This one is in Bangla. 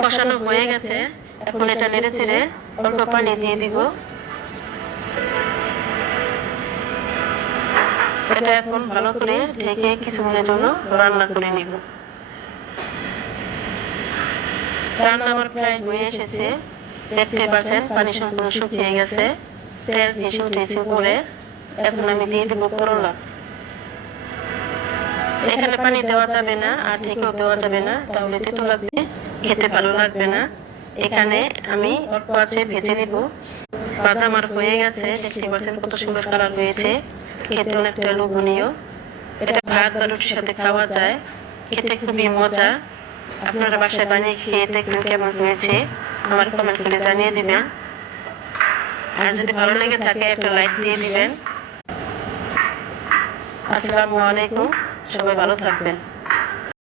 কষানো হয়ে গেছে। এখন এটা নেড়ে চেড়ে অল্প পানি দিয়ে দিব। এটা এখন ভালো করে ঢেকে কিছুক্ষণের জন্য রান্না করে নিব। রান্না আমার প্রায় হয়ে এসেছে, দেখতে পাচ্ছেন পানি সম্পূর্ণ শুকিয়ে গেছে, তেল ভেসে উঠেছে উপরে। এখন আমি দিয়ে দেবো করলা। এখানে পানি দেওয়া যাবে না আর ঢেকেও দেওয়া যাবে না, তাহলে তেতো লাগবে, খেতে ভালো লাগবে না। এখানে আমি অল্প আছে ভেজে নিব। ভাজা আমার হয়ে গেছে, দেখতে পাচ্ছেন কত সুন্দর কালার হয়েছে, খেতে অনেকটা লোভনীয়। এটা ভাত বা রুটির সাথে খাওয়া যায়, খেতে খুবই মজা। আপনারা বাসায় বানিয়ে খেয়ে দেখবেন কেমন হয়েছে, আমার কমেন্ট করে জানিয়ে দিবেন। আর যদি ভালো লেগে থাকে একটা লাইক দিয়ে দিবেন। আসসালামু আলাইকুম, সবাই ভালো থাকবেন।